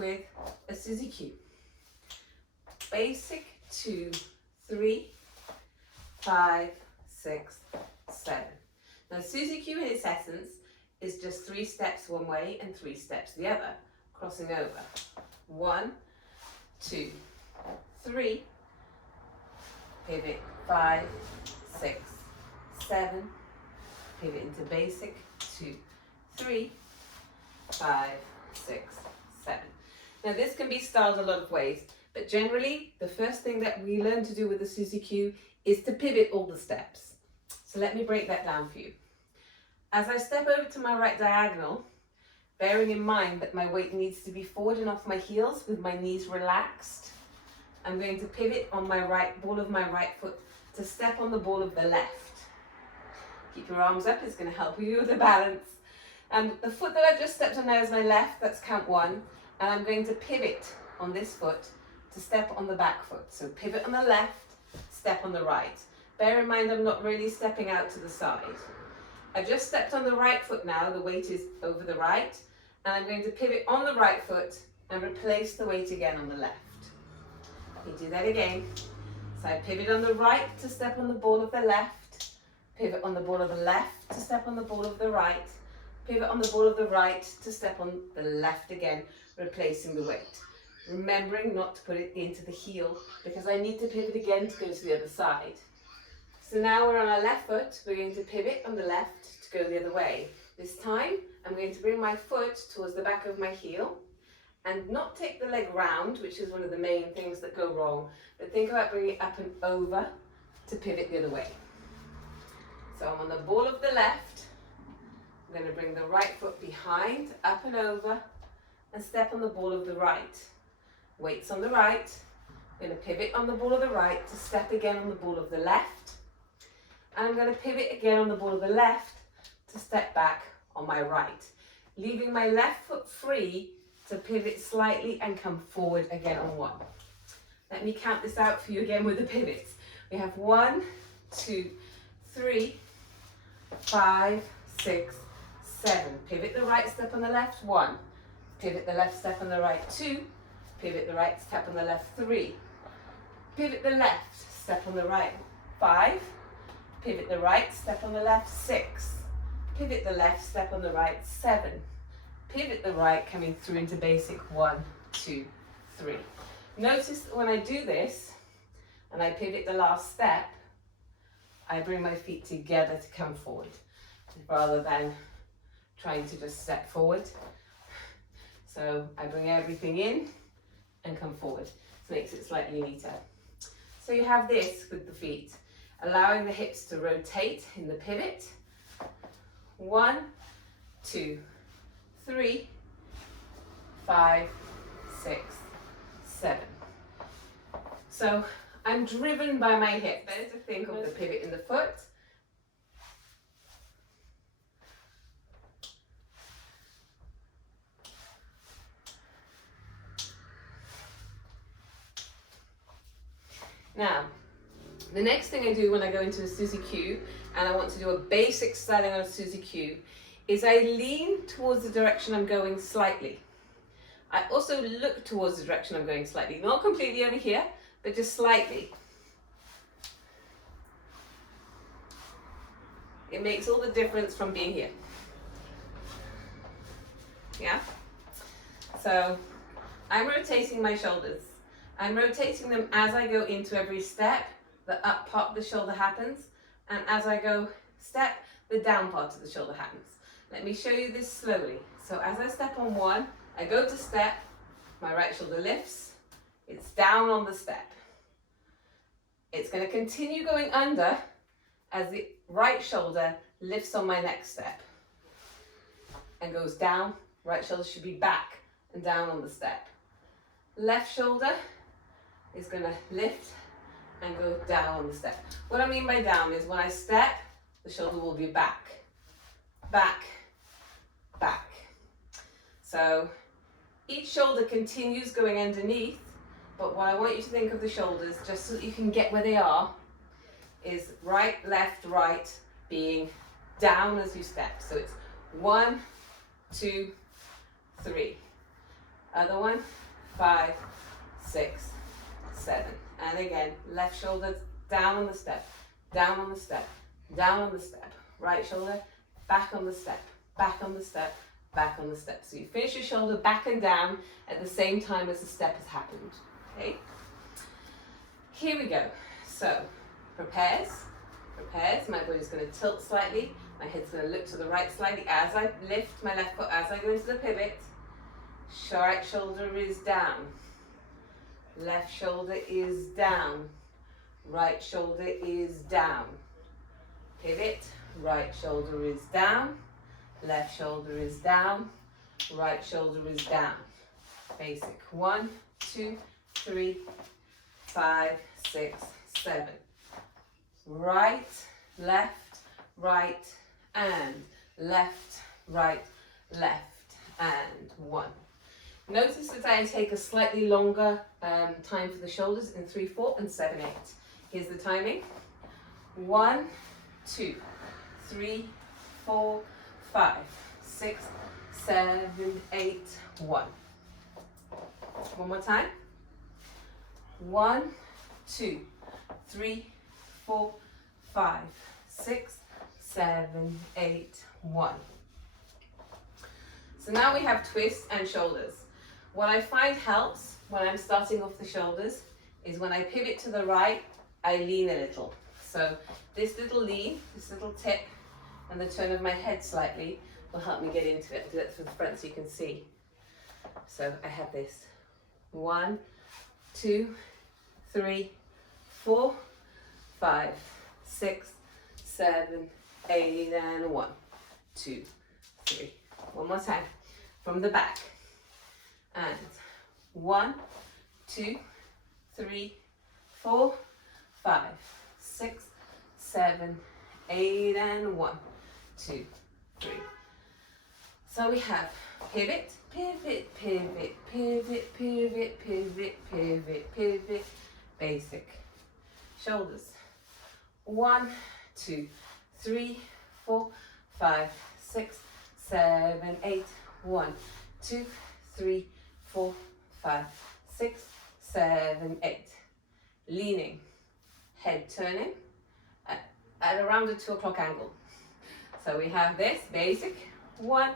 with a SUSIE Q. Basic 2, 3, 5, 6, 7. Now SUSIE Q in its essence is just 3 steps one way and 3 steps the other, crossing over. 1, 2, 3, pivot 5, 6, 7, pivot into basic 2, 3, 5, 6, 7. Now this can be styled a lot of ways, but generally the first thing that we learn to do with the SUSIE Q is to pivot all the steps. So let me break that down for you. As I step over to my right diagonal, bearing in mind that my weight needs to be forward and off my heels with my knees relaxed, I'm going to pivot on my right ball of my right foot to step on the ball of the left. Keep your arms up, it's going to help you with the balance. And the foot that I've just stepped on now is my left, that's count 1. And I'm going to pivot on this foot to step on the back foot. So pivot on the left, step on the right. Bear in mind I'm not really stepping out to the side. I've just stepped on the right foot now, the weight is over the right. And I'm going to pivot on the right foot and replace the weight again on the left. You do that again. So I pivot on the right to step on the ball of the left. Pivot on the ball of the left to step on the ball of the right. Pivot on the ball of the right to step on the left again, replacing the weight. Remembering not to put it into the heel because I need to pivot again to go to the other side. So now we're on our left foot, we're going to pivot on the left to go the other way. This time I'm going to bring my foot towards the back of my heel and not take the leg round, which is one of the main things that go wrong, but think about bringing it up and over to pivot the other way. So I'm on the ball of the left. I'm going to bring the right foot behind, up and over, and step on the ball of the right. Weights on the right. I'm going to pivot on the ball of the right to step again on the ball of the left. And I'm going to pivot again on the ball of the left to step back on my right. Leaving my left foot free to pivot slightly and come forward again on 1. Let me count this out for you again with the pivots. We have 1, 2, 3, 5, 6, 7. Pivot the right, step on the left, 1. Pivot the left, step on the right, 2. Pivot the right, step on the left, 3. Pivot the left, step on the right, 5. Pivot the right, step on the left, 6. Pivot the left, step on the right, 7. Pivot the right, coming through into basic 1, 2, 3. Notice that when I do this, and I pivot the last step, I bring my feet together to come forward, rather than trying to just step forward. So I bring everything in and come forward. This makes it slightly neater. So you have this with the feet, allowing the hips to rotate in the pivot. 1, 2, 3, 5, 6, 7. So I'm driven by my hip. Better to think of the pivot in the foot. Now, the next thing I do when I go into a SUSIE Q and I want to do a basic styling on a SUSIE Q is I lean towards the direction I'm going slightly. I also look towards the direction I'm going slightly, not completely over here, but just slightly. It makes all the difference from being here. Yeah? So I'm rotating my shoulders. I'm rotating them as I go into every step. The up part of the shoulder happens, and as I go step, the down part of the shoulder happens. Let me show you this slowly. So as I step on 1, I go to step, my right shoulder lifts, it's down on the step. It's going to continue going under as the right shoulder lifts on my next step and goes down. Right shoulder should be back and down on the step. Left shoulder is going to lift and go down on the step. What I mean by down is when I step, the shoulder will be back, back, back. So each shoulder continues going underneath, but what I want you to think of the shoulders, just so that you can get where they are, is right, left, right, being down as you step. So it's 1, 2, 3. Other one, 5, 6, 7. And again, left shoulder down on the step, down on the step, down on the step. Right shoulder, back on the step, back on the step, back on the step. So you finish your shoulder back and down at the same time as the step has happened. Okay? Here we go. So, prepares. My body's going to tilt slightly. My head's going to look to the right slightly as I lift my left foot, as I go into the pivot. Right shoulder is down. Left shoulder is down. Right shoulder is down. Pivot. Right shoulder is down. Left shoulder is down. Right shoulder is down. Basic. 1, 2, 3, 5, 6, 7. Right, left, right, and left, right, left, and 1. Notice that I take a slightly longer time for the shoulders in 3, 4, and 7, 8. Here's the timing. 1, 2, 3, 4, 5, 6, 7, 8, 1. One more time. 1, 2, 3, 4, 5, 6, 7, 8, 1. So now we have twist and shoulders. What I find helps when I'm starting off the shoulders is when I pivot to the right, I lean a little. So this little lean, this little tip, and the turn of my head slightly will help me get into it. I'll do that from the front so you can see. So I have this. 1, 2, 3, 4, 5, 6, 7, 8, and 1, 2, 3. One more time from the back. And 1, 2, 3, 4, 5, 6, 7, 8, and 1, 2, 3. So we have pivot, pivot, pivot, pivot, pivot, pivot, pivot, pivot, basic. Shoulders. 1, 2, 3, 4, 5, 6, 7, 8, 1, 2, 3, 4, 5, 6, 7, 8. Leaning, head turning at around a 2 o'clock angle. So we have this basic. 1,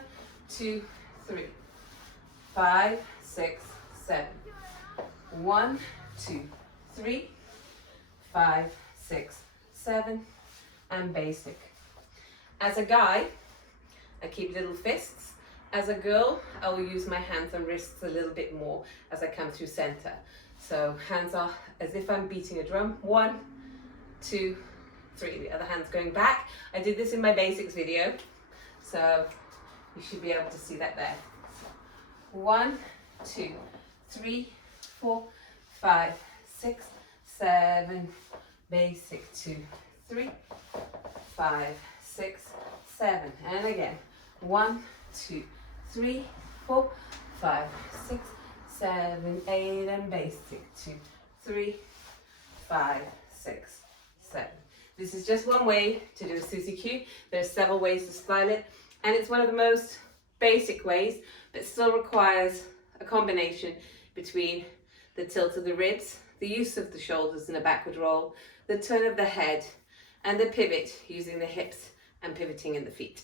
2, 3, 5, 6, 7. 1, 2, 3, 5, 6, 7, and basic. As a guy, I keep little fists. As a girl, I will use my hands and wrists a little bit more as I come through center. So hands are as if I'm beating a drum. 1, 2, 3. The other hand's going back. I did this in my basics video, so you should be able to see that there. 1, 2, 3, 4, 5, 6, 7, basic. 2, 3, 5, 6, 7. And again. 1, 2, 3, 4, 5, 6, 7, 8, and basic. 2, 3, 5, 6, 7. This is just one way to do a SUSIEQ. There's several ways to style it, and it's one of the most basic ways, but still requires a combination between the tilt of the ribs, the use of the shoulders in a backward roll, the turn of the head, and the pivot using the hips and pivoting in the feet.